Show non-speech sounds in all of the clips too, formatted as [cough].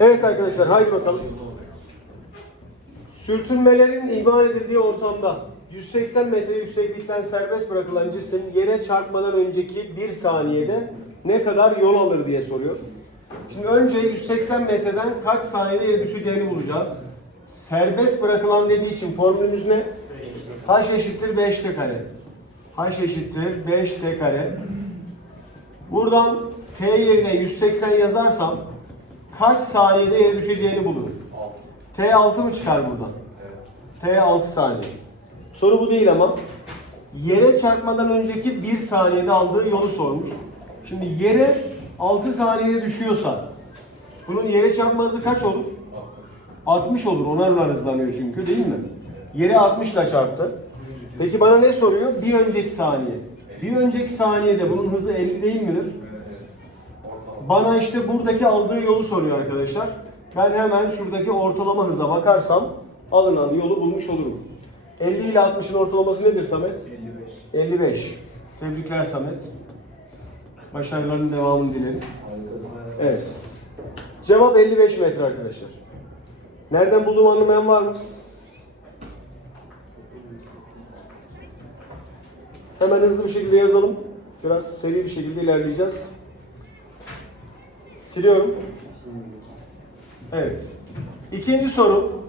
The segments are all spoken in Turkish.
Evet arkadaşlar haydi bakalım. Sürtünmelerin imal edildiği ortamda 180 metre yükseklikten serbest bırakılan cisim yere çarpmadan önceki 1 saniyede ne kadar yol alır diye soruyor. Şimdi önce 180 metreden kaç saniyede yere düşeceğini bulacağız. Serbest bırakılan dediği için formülümüz ne? H eşittir 5 t kare. H eşittir 5 t kare. Buradan t yerine 180 yazarsam kaç saniyede yere düşeceğini bulurum. T 6 mı çıkar buradan? T 6 saniye. Soru bu değil ama yere çarpmadan önceki 1 saniyede aldığı yolu sormuş. Şimdi yere 6 saniyede düşüyorsa bunun yere çarpma hızı kaç olur? 60 olur. Onarla hızlanıyor çünkü değil mi? Yere 60 ile çarptı. Peki bana ne soruyor? Bir önceki saniye. Bir önceki saniyede bunun hızı 50 değil midir? Bana işte buradaki aldığı yolu soruyor arkadaşlar. Ben hemen şuradaki ortalama hıza bakarsam alınan yolu bulmuş olurum. 50 ile 60'ın ortalaması nedir Samet? 55. 55. Tebrikler Samet. Başarıların devamını dilerim. Evet. Cevap 55 metre arkadaşlar. Nereden bulduğumu anlamayan var mı? Hemen hızlı bir şekilde yazalım. Biraz seri bir şekilde ilerleyeceğiz. Siliyorum. Evet. İkinci soru.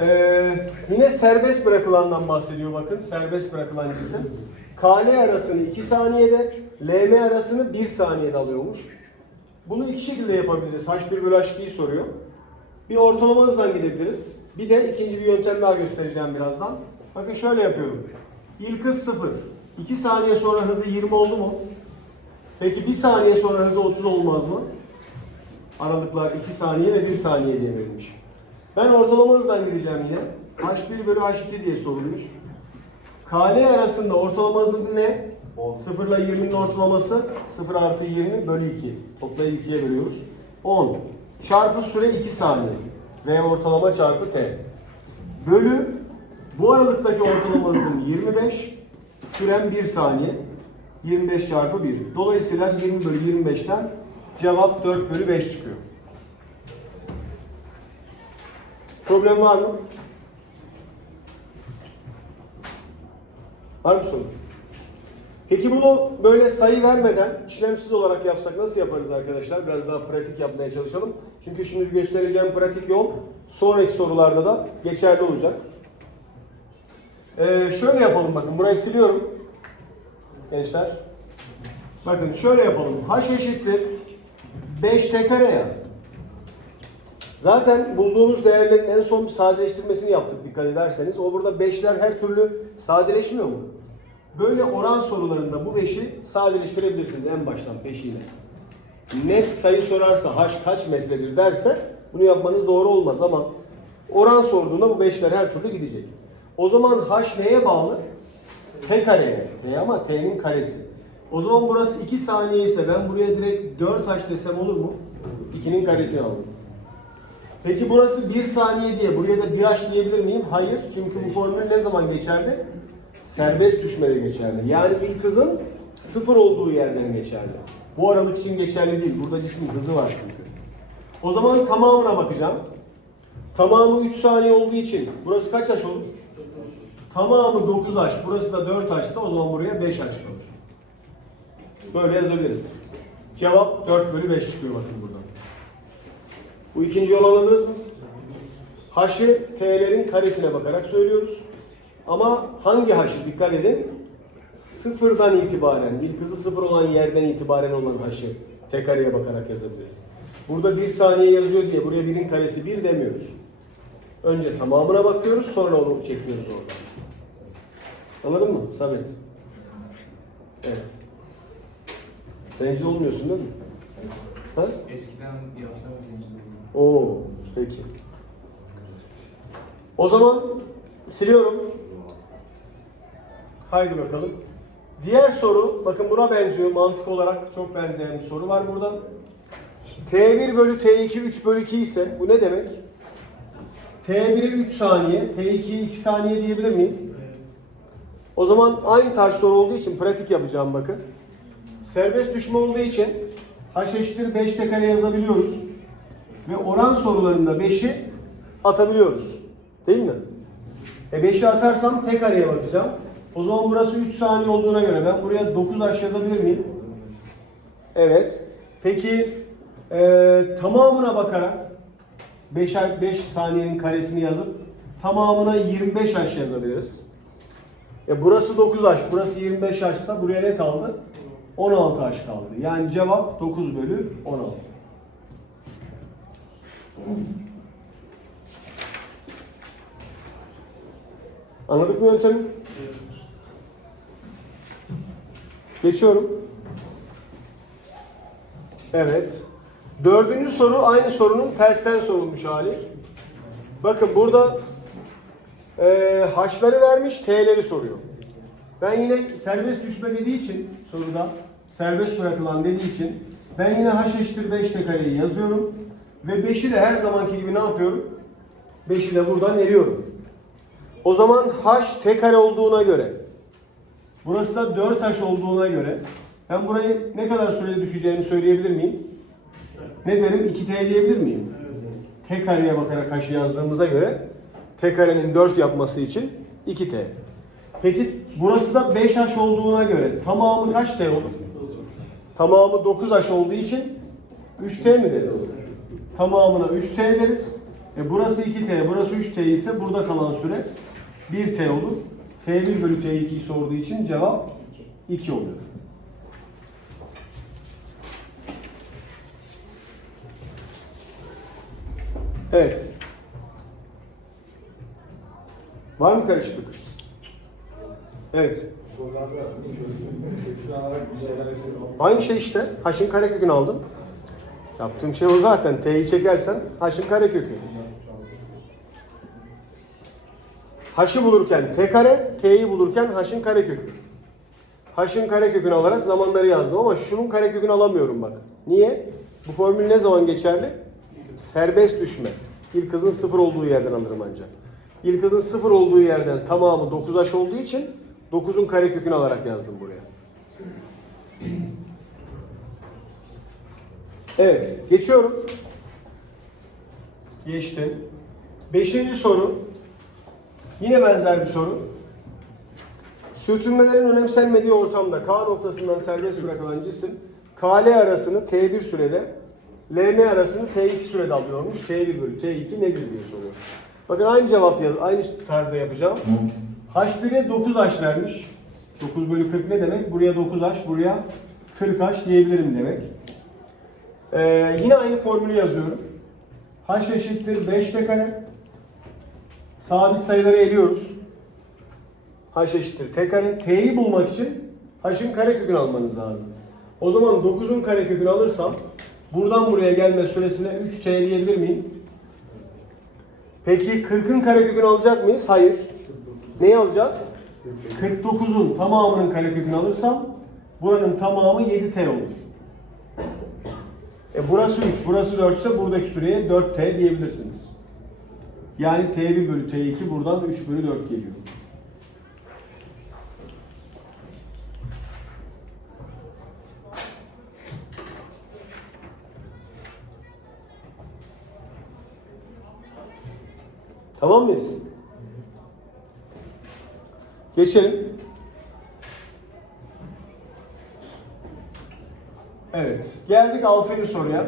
Ee, yine serbest bırakılandan bahsediyor bakın. Serbest bırakılan cisim. KL arasını 2 saniyede, LM arasını 1 saniyede alıyormuş. Bunu iki şekilde yapabiliriz. H1 bölü H2'yi soruyor. Bir ortalama hızdan gidebiliriz. Bir de ikinci bir yöntem daha göstereceğim birazdan. Bakın şöyle yapıyorum. İlk hız 0. 2 saniye sonra hızı 20 oldu mu? Peki 1 saniye sonra hızı 30 olmaz mı? Aralıklar 2 saniye ve 1 saniye diye verilmiş. Ben ortalama hızdan gideceğim yine. H1 bölü H2 diye sorulmuş. KL arasında ortalama hızı ne? 0 ile 20'nin ortalaması 0 artı 20 bölü 2. Toplayıp 2'ye bölüyoruz. 10. Çarpı süre 2 saniye. V ortalama çarpı T. Bölü bu aralıktaki ortalama hızım 25. Süren 1 saniye. 25 çarpı 1. Dolayısıyla 20 bölü 25'ten cevap 4 bölü 5 çıkıyor. Problem var mı? Var mı sorun? Peki bunu böyle sayı vermeden işlemsiz olarak yapsak nasıl yaparız arkadaşlar? Biraz daha pratik yapmaya çalışalım. Çünkü şimdi göstereceğim pratik yol sonraki sorularda da geçerli olacak. Ee, şöyle yapalım bakın. Burayı siliyorum. Gençler. Bakın şöyle yapalım. H eşittir 5t kare ya. Zaten bulduğumuz değerlerin en son bir sadeleştirmesini yaptık dikkat ederseniz. O burada 5'ler her türlü sadeleşmiyor mu? Böyle oran sorularında bu 5'i sadeleştirebilirsiniz en baştan peşiyle. Net sayı sorarsa h kaç metredir derse bunu yapmanız doğru olmaz ama oran sorduğunda bu 5'ler her türlü gidecek. O zaman h neye bağlı? T kareye. T ama t'nin karesi. O zaman burası 2 saniye ise ben buraya direkt 4h desem olur mu? 2'nin karesini aldım. Peki burası 1 saniye diye buraya da 1h diyebilir miyim? Hayır. Çünkü bu formül ne zaman geçerli? Serbest düşmede geçerli. Yani ilk hızın sıfır olduğu yerden geçerli. Bu aralık için geçerli değil. Burada cismin hızı var çünkü. O zaman tamamına bakacağım. Tamamı 3 saniye olduğu için burası kaç h olur? Tamamı 9h, burası da 4h ise o zaman buraya 5h kalır. Böyle yazabiliriz. Cevap 4 bölü 5 çıkıyor bakın buradan. Bu ikinci yol anladınız mı? H'ı t'lerin karesine bakarak söylüyoruz. Ama hangi h'ı dikkat edin. Sıfırdan itibaren, ilk hızı sıfır olan yerden itibaren olan h'ı t kareye bakarak yazabiliriz. Burada bir saniye yazıyor diye buraya birin karesi bir demiyoruz. Önce tamamına bakıyoruz sonra onu çekiyoruz oradan. Anladın mı Samet? Evet. Rencide olmuyorsun değil mi? Ha? Eskiden yapsanız zincirleri. Oo, peki. O zaman siliyorum. Haydi bakalım. Diğer soru, bakın buna benziyor. Mantık olarak çok benzeyen bir soru var burada. T1 bölü T2 3 bölü 2 ise bu ne demek? T1'e 3 saniye, T2'ye 2 saniye diyebilir miyim? O zaman aynı tarz soru olduğu için pratik yapacağım bakın. Serbest düşme olduğu için h eşittir 5 t kare yazabiliyoruz. Ve oran sorularında 5'i atabiliyoruz. Değil mi? E 5'i atarsam tek araya bakacağım. O zaman burası 3 saniye olduğuna göre ben buraya 9H yazabilir miyim? Evet. Peki e, tamamına bakarak 5, 5 saniyenin karesini yazıp tamamına 25H yazabiliriz. E burası 9H, burası 25H ise buraya ne kaldı? 16H kaldı. Yani cevap 9 bölü 16. Anladık mı yöntemi? Geçiyorum. Evet. Dördüncü soru aynı sorunun tersten sorulmuş hali. Bakın burada e, haşları vermiş, t'leri soruyor. Ben yine serbest düşme dediği için soruda serbest bırakılan dediği için ben yine h eşittir 5 t kareyi yazıyorum. Ve 5'i de her zamanki gibi ne yapıyorum? 5'i de buradan eliyorum. O zaman h t kare olduğuna göre burası da 4h olduğuna göre ben burayı ne kadar sürede düşeceğimi söyleyebilir miyim? Ne derim? 2t diyebilir miyim? T kareye bakarak h'ı yazdığımıza göre t karenin 4 yapması için 2t. Peki burası da 5h olduğuna göre tamamı kaç t olur? Tamamı 9h olduğu için 3t mi deriz? Tamamına 3t deriz. E burası 2t, burası 3t ise burada kalan süre 1t olur. t1 bölü t2'yi sorduğu için cevap 2 oluyor. Evet. Var mı karışıklık? Evet. Aynı şey işte. H'ın karekökünü aldım. Yaptığım şey o zaten. T'yi çekersen H'ın karekökü. H'ı bulurken T kare, T'yi bulurken H'ın karekökü. H'ın karekökünü alarak zamanları yazdım ama şunun karekökünü alamıyorum bak. Niye? Bu formül ne zaman geçerli? Serbest düşme. İlk hızın sıfır olduğu yerden alırım ancak. İlk hızın sıfır olduğu yerden tamamı 9H olduğu için 9'un karekökünü alarak yazdım buraya. Evet, geçiyorum. Geçti. Beşinci soru. Yine benzer bir soru. Sürtünmelerin önemsenmediği ortamda K noktasından serbest bırakılan cisim KL arasını T1 sürede, LM arasını T2 sürede alıyormuş. T1 bölü T2 nedir diye soruyor. Bakın aynı cevap yaz, aynı tarzda yapacağım. H1'e 9H vermiş. 9 bölü 40 ne demek? Buraya 9H, buraya 40H diyebilirim demek. Ee, yine aynı formülü yazıyorum. H eşittir 5 t kare. Sabit sayıları eliyoruz. H eşittir t kare. T'yi bulmak için H'ın karekökünü almanız lazım. O zaman 9'un karekökünü alırsam buradan buraya gelme süresine 3t diyebilir miyim? Peki 40'ın karekökünü alacak mıyız? Hayır. Neyi alacağız? 49'un tamamının karekökünü alırsam buranın tamamı 7t olur. E burası 3, burası 4 ise buradaki süreye 4t diyebilirsiniz. Yani t1 bölü t2 buradan 3 bölü 4 geliyor. Tamam mıyız? Geçelim. Evet. Geldik 6. soruya.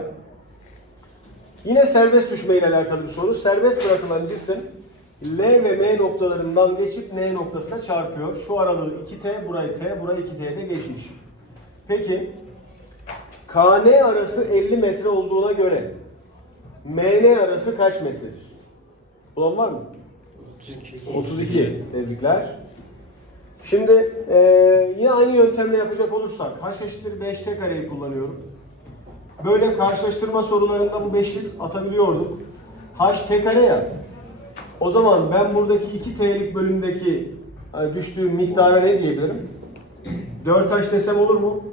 Yine serbest düşme ile alakalı bir soru. Serbest bırakılan cisim L ve M noktalarından geçip N noktasına çarpıyor. Şu aralığı 2T, burayı T, burayı 2T'de geçmiş. Peki KN arası 50 metre olduğuna göre MN arası kaç metredir? Bulan var mı? 32. Tebrikler. Şimdi eee, yine aynı yöntemle yapacak olursak h eşittir 5t kareyi kullanıyorum. Böyle karşılaştırma sorularında bu 5'i atabiliyordum. h t kare ya. O zaman ben buradaki 2t'lik bölümdeki e, düştüğüm miktara ne diyebilirim? 4h desem olur mu?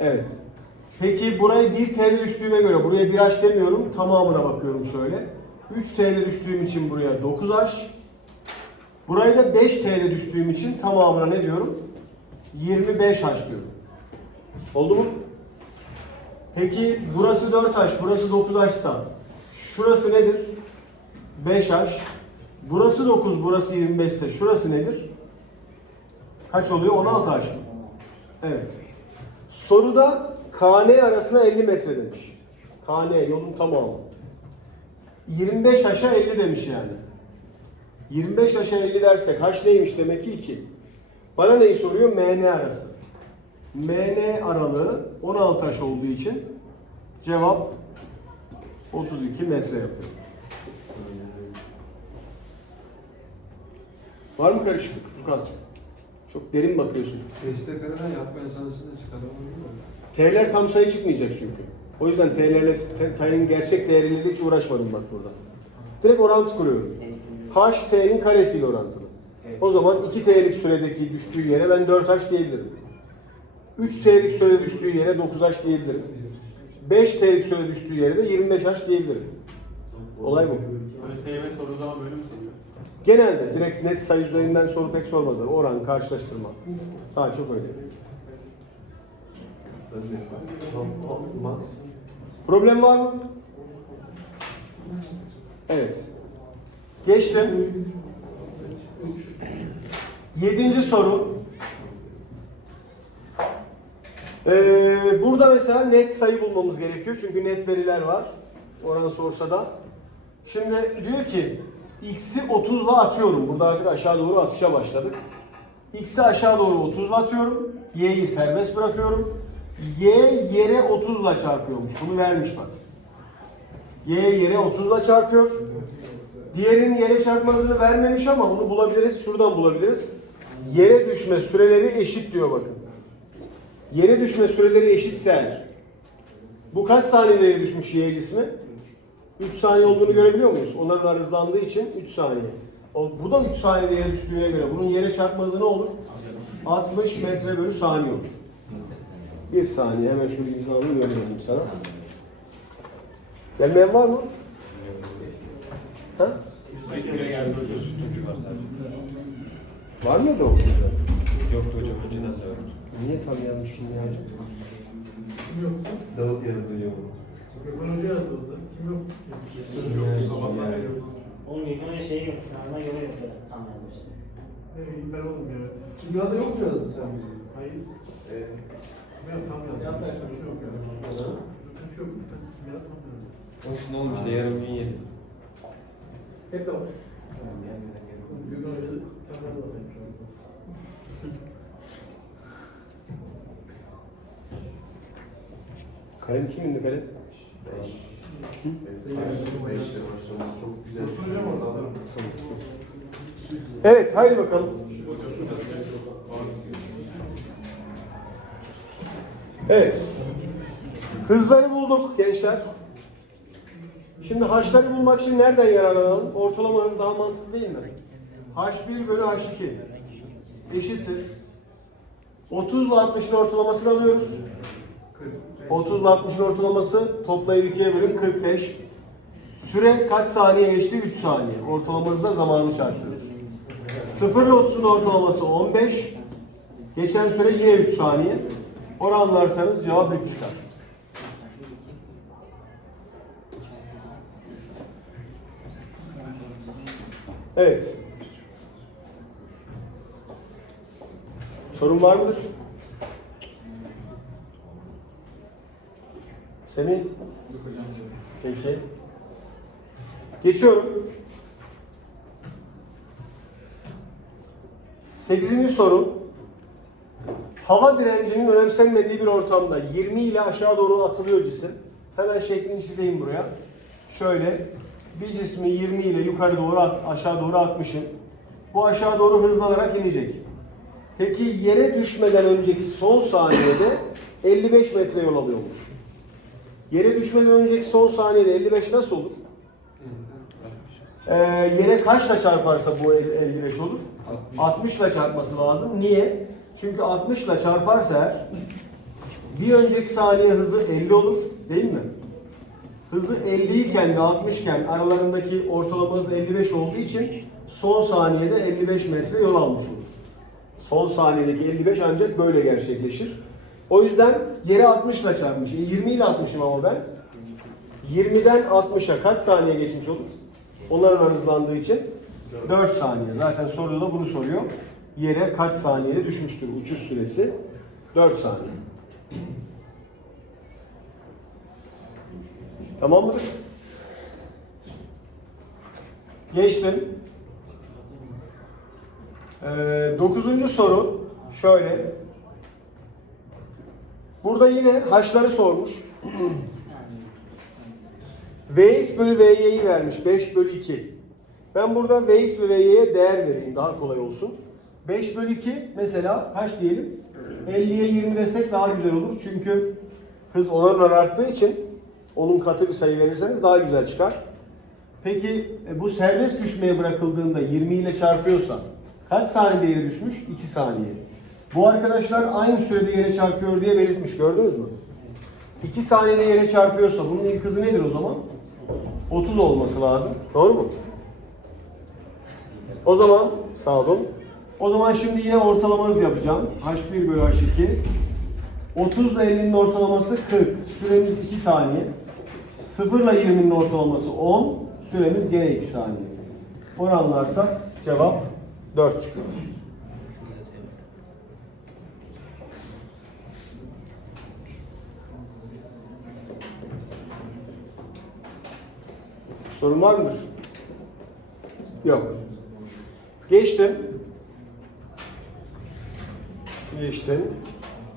Evet. Peki burayı 1t'de düştüğüme göre buraya 1h demiyorum. Tamamına bakıyorum şöyle. 3t'de düştüğüm için buraya 9h. Burayı da 5 TL düştüğüm için tamamına ne diyorum? 25 H diyorum. Oldu mu? Peki burası 4H, burası 9H sa şurası nedir? 5H. Burası 9, burası 25 ise şurası nedir? Kaç oluyor? 16H mı? Evet. Soruda KN arasına 50 metre demiş. KN yolun tamamı. 25 H'a 50 demiş yani. 25 H'a 50 dersek H neymiş demek ki 2. Bana neyi soruyor? MN arası. MN aralığı 16 H olduğu için cevap 32 metre yapıyor. Var mı karışıklık Furkan? Çok derin bakıyorsun. Beşte kareden yapmaya çalışınca çıkaramıyorum da. T'ler tam sayı çıkmayacak çünkü. O yüzden T'lerle T'nin gerçek değerleriyle hiç uğraşmadım bak burada. Direkt orantı kuruyorum. H T'nin karesiyle orantılı. O zaman 2 T'lik süredeki düştüğü yere ben 4H diyebilirim. 3 T'lik sürede düştüğü yere 9H diyebilirim. 5 T'lik sürede düştüğü yere de 25H diyebilirim. Olay bu. ÖSYM soru zaman böyle mi soruyor? Genelde direkt net sayı üzerinden soru pek sormazlar. Oran, karşılaştırma. Daha çok öyle. Problem var mı? Evet. Geçtim. Yedinci soru. Ee, burada mesela net sayı bulmamız gerekiyor. Çünkü net veriler var. Oranı sorsa da. Şimdi diyor ki x'i 30'la atıyorum. Burada artık aşağı doğru atışa başladık. X'i aşağı doğru 30'la atıyorum. Y'yi serbest bırakıyorum. Y yere 30'la çarpıyormuş. Bunu vermiş bak. Y yere 30'la çarpıyor. Diğerinin yere çarpmasını vermemiş ama onu bulabiliriz. Şuradan bulabiliriz. Yere düşme süreleri eşit diyor bakın. Yere düşme süreleri eşitse eğer. Bu kaç saniyede düşmüş Y cismi? 3 saniye olduğunu görebiliyor muyuz? Onların hızlandığı için 3 saniye. O, bu da 3 saniyede yere düştüğüne göre bunun yere çarpması ne olur? 60 metre bölü saniye olur. Bir saniye hemen şöyle imzamı göndereyim sana. Gelmeyen var mı? Ha? Var mı da o zaten? Yoktu hocam önceden de yoktu. Niye tanıyanmış kimyacı? Davut yazdı hocam. Gökhan Hoca yazdı orada. Kim yok? Yoktu sabahtan beri. Oğlum ilk önce şey yok, sınavına göre yok ya, tam yazmıştı. Ne bileyim ben oğlum ya. Kimyada yok mu yazdın sen bizi? Hayır. Ee, Şey şey olsun oğlum işte yarın gün yedi. Hep de var. Kalem kalem? Hocam orada alırım. Evet haydi bakalım. Evet. Hızları bulduk gençler. Şimdi haşları bulmak için nereden yararlanalım? Ortalama hız daha mantıklı değil mi? H1 bölü H2 eşittir. 30 ile 60'ın ortalamasını alıyoruz. 30 ile 60'ın ortalaması toplayıp 2'ye bölün 45. Süre kaç saniye geçti? 3 saniye. Ortalamamızda zamanı çarpıyoruz. 0 ile 30'un ortalaması 15. Geçen süre yine 3 saniye. Oranlarsanız cevap 3 çıkar. Evet. Sorun var mıdır? Semih? Peki. Geçiyorum. Sekizinci soru. Hava direncinin önemsenmediği bir ortamda 20 ile aşağı doğru atılıyor cisim. Hemen şeklini çizeyim buraya. Şöyle bir cismi 20 ile yukarı doğru at, aşağı doğru atmışım. Bu aşağı doğru hızlanarak inecek. Peki yere düşmeden önceki son saniyede 55 metre yol alıyormuş. Yere düşmeden önceki son saniyede 55 nasıl olur? Ee, yere kaçla çarparsa bu el- 55 olur? 60 ile çarpması lazım. Niye? Çünkü 60 ile çarparsa eğer bir önceki saniye hızı 50 olur değil mi? Hızı 50 iken ve 60 iken aralarındaki ortalama hız 55 olduğu için son saniyede 55 metre yol almış olur. Son saniyedeki 55 ancak böyle gerçekleşir. O yüzden yere 60 ile çarpmış. E 20 ile 60'ım ama ben. 20'den 60'a kaç saniye geçmiş olur? Onların hızlandığı için 4 saniye. Zaten soruda da bunu soruyor. Yere kaç saniyede düşmüştür uçuş süresi? 4 saniye. Tamam mıdır? Geçtim. Ee, dokuzuncu soru şöyle. Burada yine haşları sormuş. [clears throat] Vx bölü Vy'yi vermiş. 5 bölü 2. Ben burada Vx ve Vy'ye değer vereyim. Daha kolay olsun. 5 bölü 2 mesela kaç diyelim? 50'ye 20 desek daha güzel olur. Çünkü hız oranla arttığı için onun katı bir sayı verirseniz daha güzel çıkar. Peki e, bu serbest düşmeye bırakıldığında 20 ile çarpıyorsa kaç saniyede yere düşmüş? 2 saniye. Bu arkadaşlar aynı sürede yere çarpıyor diye belirtmiş gördünüz mü? 2 saniyede yere çarpıyorsa bunun ilk hızı nedir o zaman? 30 olması lazım. Doğru mu? O zaman sağ olun. O zaman şimdi yine ortalamanızı yapacağım. H1 bölü H2. 30 ile 50'nin ortalaması 40. Süremiz 2 saniye. 0 ile 20'nin ortalaması 10. Süremiz gene 2 saniye. Oranlarsak cevap 4 çıkıyor. Sorun var mıdır? Yok. Geçtim. Geçtim.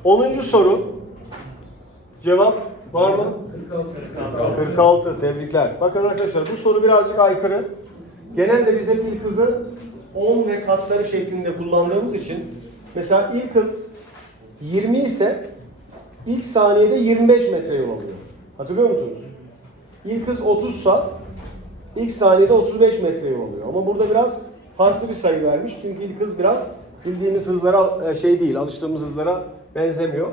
10. soru. Cevap var mı? 46. Tebrikler. Bakın arkadaşlar bu soru birazcık aykırı. Genelde biz hep ilk hızı 10 ve katları şeklinde kullandığımız için mesela ilk hız 20 ise ilk saniyede 25 metre yol alıyor. Hatırlıyor musunuz? İlk hız 30 sa ilk saniyede 35 metre yol alıyor. Ama burada biraz farklı bir sayı vermiş. Çünkü ilk hız biraz bildiğimiz hızlara e, şey değil, alıştığımız hızlara benzemiyor.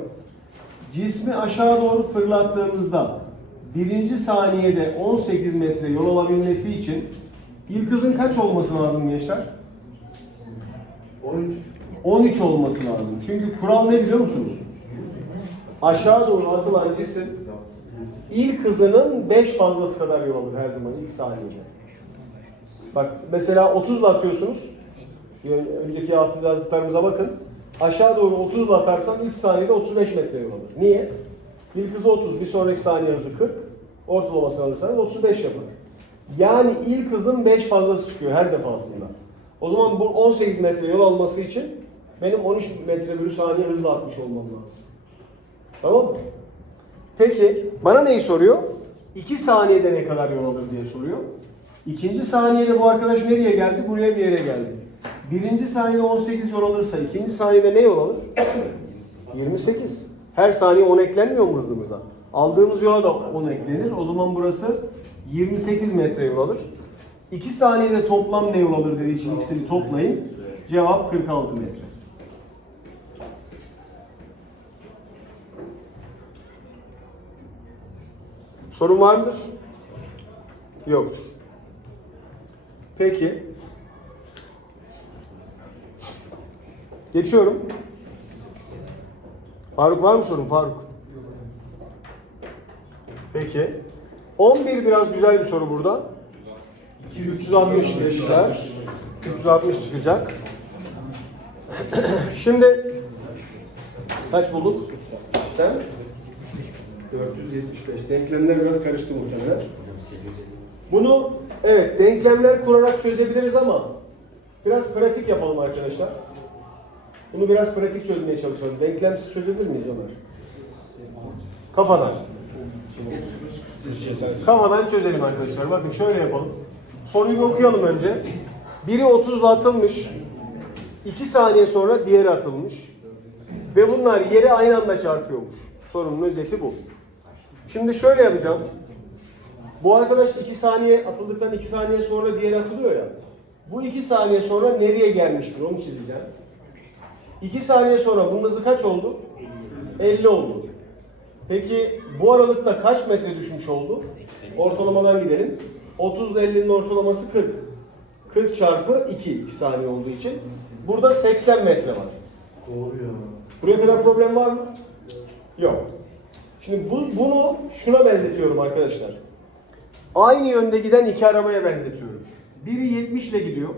Cismi aşağı doğru fırlattığımızda birinci saniyede 18 metre yol alabilmesi için ilk hızın kaç olması lazım gençler? 13. 13 olması lazım. Çünkü kural ne biliyor musunuz? Aşağı doğru atılan cisim ilk hızının 5 fazlası kadar yol alır her zaman ilk saniyede. Bak mesela 30 ile atıyorsunuz. Önceki attığım yazdıklarımıza bakın. Aşağı doğru 30 ile atarsan ilk saniyede 35 metre yol alır. Niye? İlk hızı 30, bir sonraki saniye hızı 40. Ortalamasını alırsanız 35 yapar. Yani ilk hızın 5 fazlası çıkıyor her defasında. O zaman bu 18 metre yol alması için benim 13 metre bölü saniye hızla atmış olmam lazım. Tamam mı? Peki bana neyi soruyor? 2 saniyede ne kadar yol alır diye soruyor. İkinci saniyede bu arkadaş nereye geldi? Buraya bir yere geldi. Birinci saniyede 18 yol alırsa ikinci saniyede ne yol alır? 28. Her saniye 10 eklenmiyor mu hızımıza? Aldığımız yola da 10 eklenir. O zaman burası 28 metre yol alır. 2 saniyede toplam ne yol alır dediği için ikisini toplayın. Cevap 46 metre. Sorun var mıdır? Yoktur. Peki. Geçiyorum. Faruk var mı sorun Faruk? Peki. 11 biraz güzel bir soru burada. 360 diye güzel. 360 çıkacak. [clears throat] Şimdi kaç bulduk? Sen? 475. Denklemler biraz karıştı muhtemelen. Bunu evet denklemler kurarak çözebiliriz ama biraz pratik yapalım arkadaşlar. Bunu biraz pratik çözmeye çalışalım. Denklemsiz çözebilir miyiz Ömer? Kafadan. Kafadan çözelim arkadaşlar. Bakın şöyle yapalım. Soruyu bir okuyalım önce. Biri 30 ile atılmış. 2 saniye sonra diğeri atılmış. Ve bunlar yere aynı anda çarpıyormuş. Sorunun özeti bu. Şimdi şöyle yapacağım. Bu arkadaş 2 saniye atıldıktan 2 saniye sonra diğeri atılıyor ya. Bu 2 saniye sonra nereye gelmiştir onu çizeceğim. 2 saniye sonra bunun hızı kaç oldu? 50 oldu. Peki bu aralıkta kaç metre düşmüş oldu? Ortalamadan gidelim. 30 ile 50'nin ortalaması 40. 40 çarpı 2, 2 saniye olduğu için. Burada 80 metre var. Doğru ya. Buraya kadar problem var mı? Yok. Şimdi bu, bunu şuna benzetiyorum arkadaşlar. Aynı yönde giden iki arabaya benzetiyorum. Biri 70 ile gidiyor.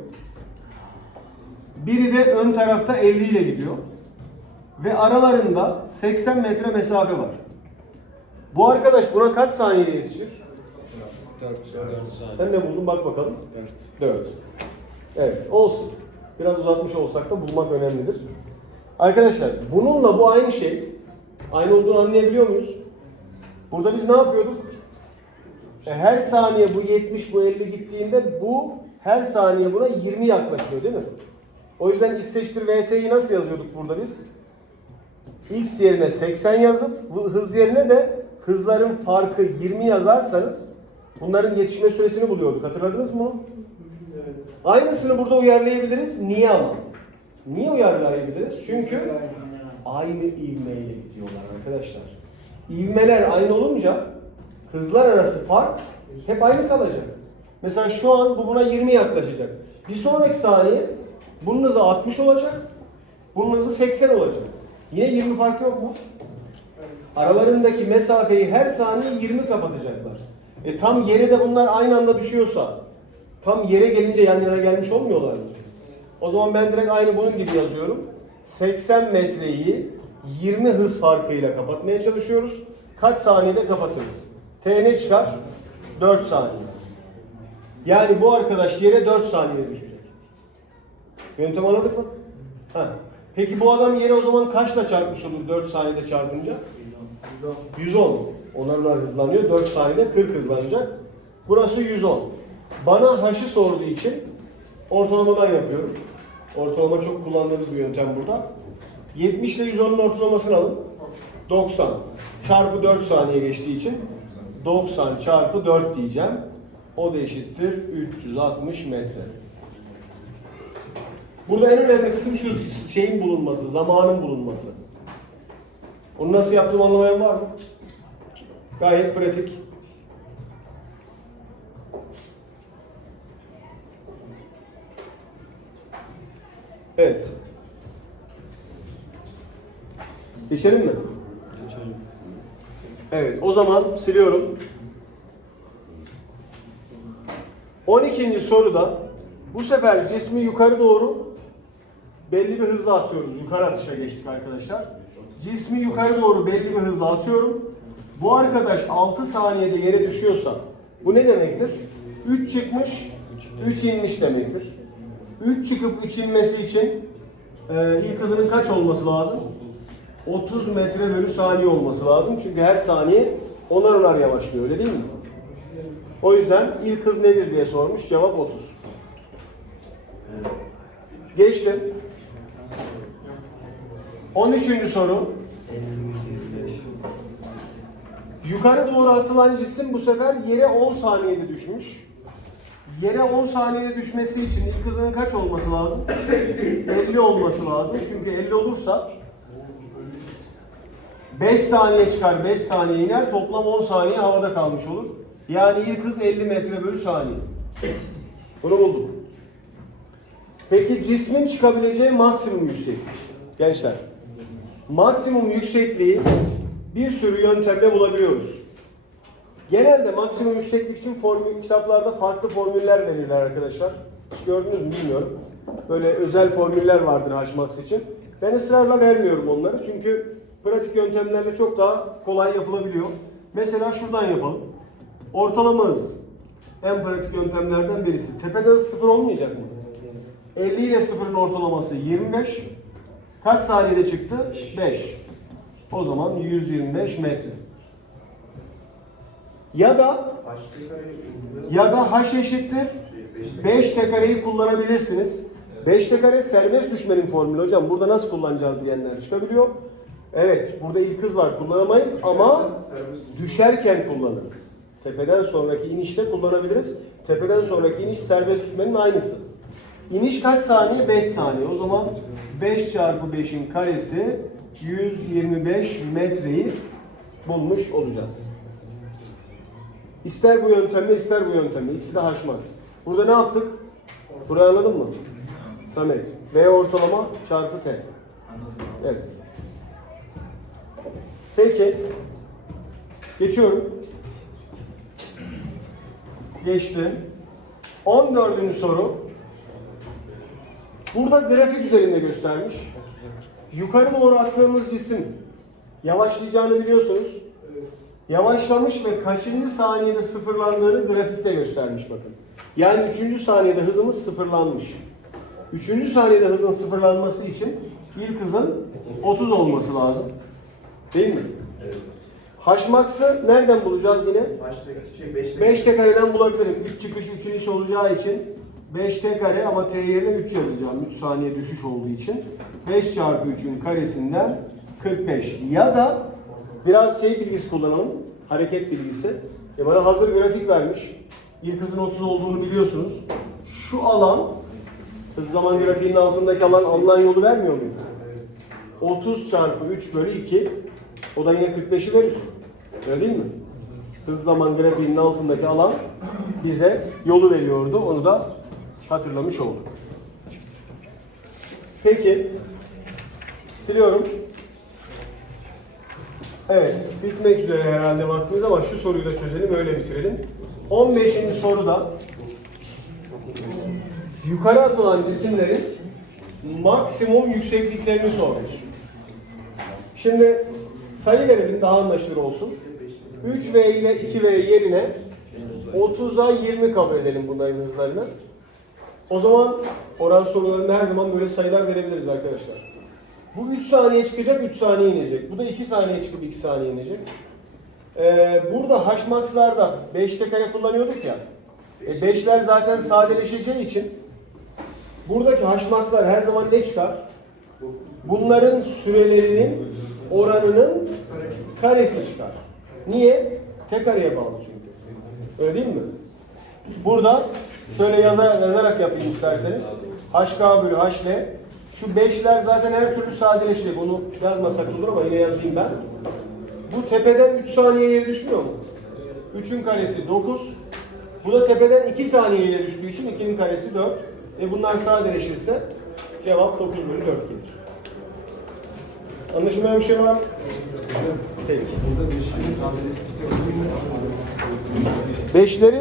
Biri de ön tarafta 50 ile gidiyor. Ve aralarında 80 metre mesafe var. Bu arkadaş buna kaç saniyede yetişir? 4. Sen ne buldun bak bakalım. 4. 4. Evet olsun. Biraz uzatmış olsak da bulmak önemlidir. Arkadaşlar bununla bu aynı şey. Aynı olduğunu anlayabiliyor muyuz? Burada biz ne yapıyorduk? E, her saniye bu 70 bu 50 gittiğinde bu her saniye buna 20 yaklaşıyor değil mi? O yüzden x eşittir vt'yi nasıl yazıyorduk burada biz? x yerine 80 yazıp hız yerine de hızların farkı 20 yazarsanız bunların yetişme süresini buluyorduk. Hatırladınız mı? Aynısını burada uyarlayabiliriz. Niye ama? Niye uyarlayabiliriz? Çünkü aynı ivmeyle gidiyorlar arkadaşlar. İvmeler aynı olunca hızlar arası fark hep aynı kalacak. Mesela şu an bu buna 20 yaklaşacak. Bir sonraki saniye bunun hızı 60 olacak. Bunun hızı 80 olacak. Yine 20 fark yok mu? Aralarındaki mesafeyi her saniye 20 kapatacaklar. E tam yere de bunlar aynı anda düşüyorsa tam yere gelince yan yana gelmiş olmuyorlar mı? O zaman ben direkt aynı bunun gibi yazıyorum. 80 metreyi 20 hız farkıyla kapatmaya çalışıyoruz. Kaç saniyede kapatırız? T ne çıkar? 4 saniye. Yani bu arkadaş yere 4 saniyede düşecek. Yöntem anladık mı? Ha. Peki bu adam yere o zaman kaçla çarpmış olur 4 saniyede çarpınca? 110. Onarlar hızlanıyor. 4 saniyede 40 hızlanacak. Burası 110. Bana h'ı sorduğu için ortalamadan yapıyorum. Ortalama çok kullandığımız bir yöntem burada. 70 ile 110'un ortalamasını alın. 90. Çarpı 4 saniye geçtiği için 90 çarpı 4 diyeceğim. O da eşittir 360 metre. Burada en önemli kısım şu şeyin bulunması, zamanın bulunması. Onu nasıl yaptığımı anlamayan var mı? Gayet pratik. Evet. Geçelim mi? Evet, o zaman siliyorum. 12. soruda bu sefer cismi yukarı doğru belli bir hızla atıyoruz. Yukarı atışa geçtik arkadaşlar. Cismi yukarı doğru belli bir hızla atıyorum. Bu arkadaş 6 saniyede yere düşüyorsa bu ne demektir? 3 çıkmış, 3 inmiş demektir. 3 çıkıp 3 inmesi için e, ilk hızının kaç olması lazım? 30 metre bölü saniye olması lazım. Çünkü her saniye onar onar yavaşlıyor öyle değil mi? O yüzden ilk hız nedir diye sormuş. Cevap 30. Geçtim. 13. soru. Yukarı doğru atılan cisim bu sefer yere 10 saniyede düşmüş. Yere 10 saniyede düşmesi için ilk hızının kaç olması lazım? 50 olması lazım. Çünkü 50 olursa 5 saniye çıkar, 5 saniye iner. Toplam 10 saniye havada kalmış olur. Yani ilk hız 50 metre bölü saniye. Bunu bulduk. Peki cismin çıkabileceği maksimum yükseklik. Gençler, maksimum yüksekliği bir sürü yöntemle bulabiliyoruz. Genelde maksimum yükseklik için formül, kitaplarda farklı formüller verirler arkadaşlar. Hiç gördünüz mü bilmiyorum. Böyle özel formüller vardır Hmax için. Ben ısrarla vermiyorum onları çünkü pratik yöntemlerle çok daha kolay yapılabiliyor. Mesela şuradan yapalım. Ortalama hız. En pratik yöntemlerden birisi. Tepede hız sıfır olmayacak mı? 50 ile sıfırın ortalaması 25. Kaç saniyede çıktı? 5. O zaman 125 metre. Ya da ya da h eşittir 5 t kareyi kullanabilirsiniz. 5 t kare serbest düşmenin formülü hocam. Burada nasıl kullanacağız diyenler çıkabiliyor. Evet, burada ilk hız var kullanamayız ama düşerken kullanırız. Tepeden sonraki inişte kullanabiliriz. Tepeden sonraki iniş serbest düşmenin aynısı. İniş kaç saniye? 5 saniye. O zaman 5 çarpı 5'in karesi 125 metreyi bulmuş olacağız. İster bu yöntemle ister bu yöntemle. İkisi de Hmax. Burada ne yaptık? Burayı anladın mı? Samet. V ortalama çarpı T. Evet. Peki. Geçiyorum. Geçtim. 14. soru. Burada grafik üzerinde göstermiş. Yukarı doğru attığımız cisim yavaşlayacağını biliyorsunuz. Yavaşlamış ve kaçıncı saniyede sıfırlandığını grafikte göstermiş bakın. Yani 3. saniyede hızımız sıfırlanmış. 3. saniyede hızın sıfırlanması için ilk hızın 30 olması lazım. Değil mi? Haşmaksı nereden bulacağız yine? Baştaki şey 5'te. 5 t kareden bulabilirim. 3 çıkış 3 iniş olacağı için 5 t kare ama t yerine 3 yazacağım. 3 saniye düşüş olduğu için. 5 çarpı 3'ün karesinden 45. Ya da biraz şey bilgisi kullanalım. Hareket bilgisi. E bana hazır grafik vermiş. İlk hızın 30 olduğunu biliyorsunuz. Şu alan hız zaman grafiğinin altındaki alan alınan yolu vermiyor muydu? 30 çarpı 3 bölü 2 o da yine 45'i verir. Öyle değil mi? Hız zaman grafiğinin altındaki alan bize yolu veriyordu. Onu da hatırlamış olduk. Peki. Siliyorum. Evet. Bitmek üzere herhalde vaktimiz ama şu soruyu da çözelim. Öyle bitirelim. 15. soruda yukarı atılan cisimlerin maksimum yüksekliklerini sormuş. Şimdi sayı verelim daha anlaşılır olsun. 3V ile 2V yerine 30'a 20 kabul edelim bunların hızlarını. O zaman oran sorularında her zaman böyle sayılar verebiliriz arkadaşlar. Bu 3 saniye çıkacak, 3 saniye inecek. Bu da 2 saniye çıkıp 2 saniye inecek. Ee, burada Hmax'larda 5'te kare kullanıyorduk ya. E 5'ler zaten sadeleşeceği için buradaki Hmax'lar her zaman ne çıkar? Bunların sürelerinin oranının karesi çıkar. Niye? Tek kareye bağlı çünkü. Öyle değil mi? Burada şöyle yaza, yazarak yapayım isterseniz. HK bölü HL. Şu 5'ler zaten her türlü sadeleşecek. Onu yazmasak olur ama yine yazayım ben. Bu tepeden 3 saniyeye düşmüyor mu? 3'ün karesi 9. Bu da tepeden 2 saniyeye düştüğü için 2'nin karesi 4. E bunlar sadeleşirse cevap 9 bölü 4 gelir. Anlaşılmayan bir şey var mı? Peki. Burada 5'ini sadeleştirsek Beşleri